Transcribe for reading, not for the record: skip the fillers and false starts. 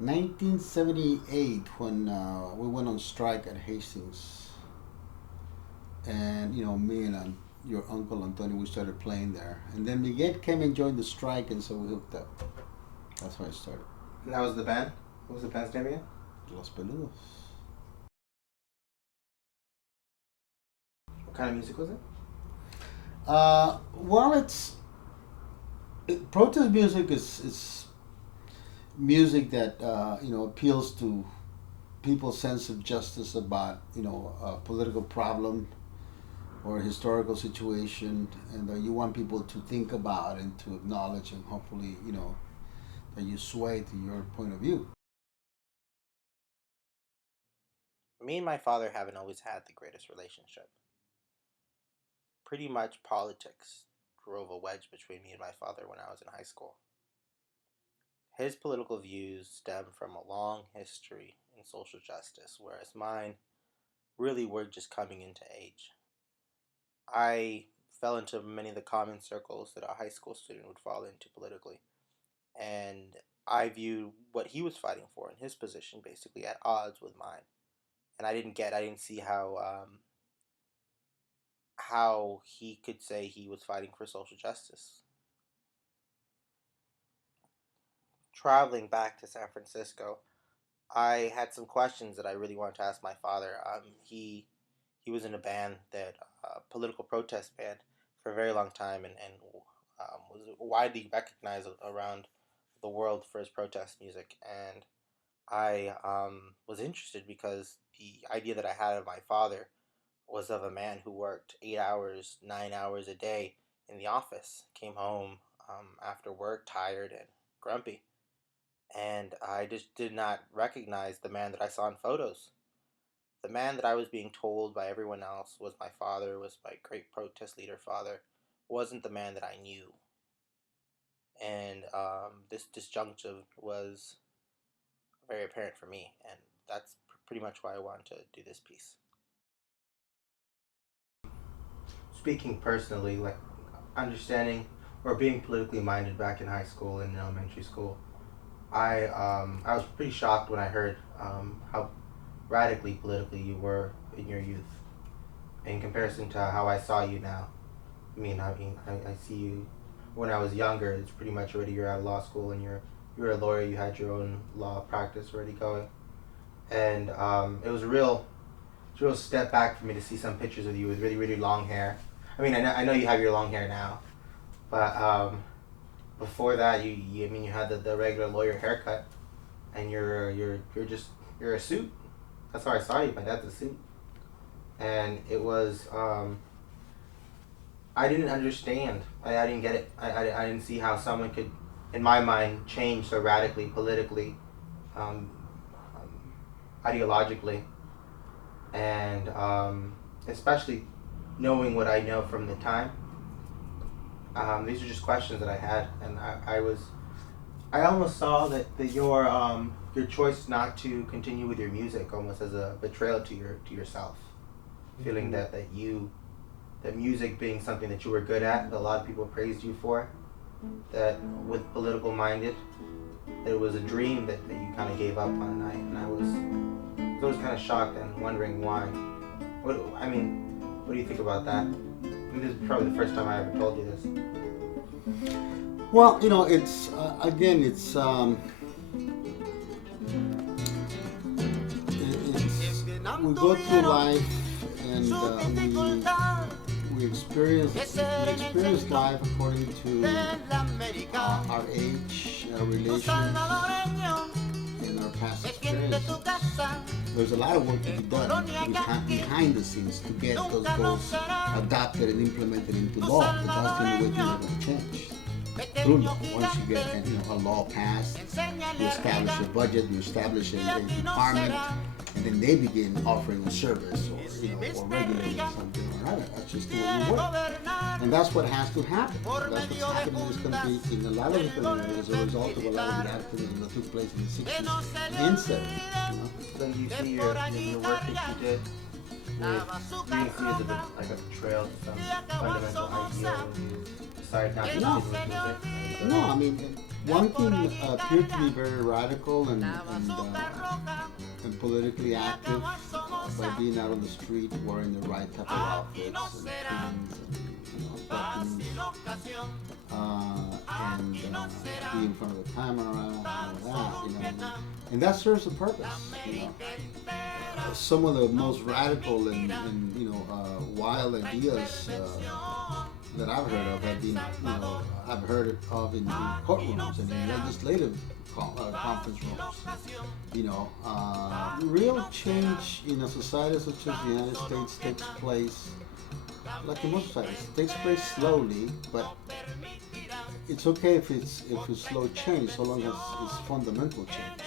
1978, when we went on strike at Hastings, and me and your uncle Antonio, we started playing there, and then Miguel came and joined the strike, and so we hooked up. That's how it started. And that was the band? What was the band's name again? Los Peludos. What kind of music was it? Well, protest music is music that appeals to people's sense of justice about a political problem or a historical situation, and you want people to think about and to acknowledge, and hopefully that you sway to your point of view. Me and my father haven't always had the greatest relationship. Pretty much politics drove a wedge between me and my father when I was in high school. His political views stem from a long history in social justice, whereas mine really were just coming into age. I fell into many of the common circles that a high school student would fall into politically, and I viewed what he was fighting for in his position basically at odds with mine. And I didn't see how he could say he was fighting for social justice. Traveling back to San Francisco, I had some questions that I really wanted to ask my father. He was in a band that political protest band for a very long time, and was widely recognized around the world for his protest music. And I was interested because the idea that I had of my father was of a man who worked 8 hours, 9 hours a day in the office, came home after work tired and grumpy. And I just did not recognize the man that I saw in photos. The man that I was being told by everyone else was my father, was my great protest leader father, wasn't the man that I knew. And this disjunction was very apparent for me, and that's pretty much why I wanted to do this piece. Speaking personally, like understanding or being politically minded back in high school and in elementary school, I was pretty shocked when I heard how radically politically you were in your youth in comparison to how I saw you now. I see you when I was younger. It's pretty much already you're out of law school and you're a lawyer. You had your own law practice already going, and it's a real step back for me to see some pictures of you with really really long hair. I know you have your long hair now, but before that you had the regular lawyer haircut, and you're a suit. That's how I saw you. My dad's a suit, and it was I didn't understand. I didn't get it. I didn't see how someone could, in my mind, change so radically politically, um, ideologically, and especially knowing what I know from the time. These are just questions that I had, and I almost saw that your choice not to continue with your music almost as a betrayal to yourself, feeling that music being something that you were good at, that a lot of people praised you for, that with political minded, that it was a dream that you kind of gave up on, and I was kind of shocked and wondering why. What do you think about that? This is probably the first time I ever told you this. Well, it's again, it's we go through life, and we experience life according to our age, our relations, and our past experiences. There's a lot of work to be done behind the scenes to get those goals adopted and implemented into law. Because that's the only way things are going to change. Through law. Once you get a law passed, you establish a budget, you establish a department, and then they begin offering a service, or regulating something or another. That's just the way you work. And that's what has to happen. That's what's happening in this country in a lot of the communities as a result of a lot of the activism that took place in the 60s and 70s. So you see the work that you did with, you didn't see it as like a betrayal to some fundamental idea when you decided not to No, continue with music? no. I mean, one can appear to be very radical and politically active by being out on the street wearing the right type of outfits and pins and buttons be in front of the camera and all that. And that serves a purpose. Some of the most radical and wild ideas that I've heard of have been, I've heard of in courtrooms and in legislative conference rooms. Real change in a society such as the United States takes place, like in most societies, takes place slowly, but it's okay if it's slow change, so long as it's fundamental change.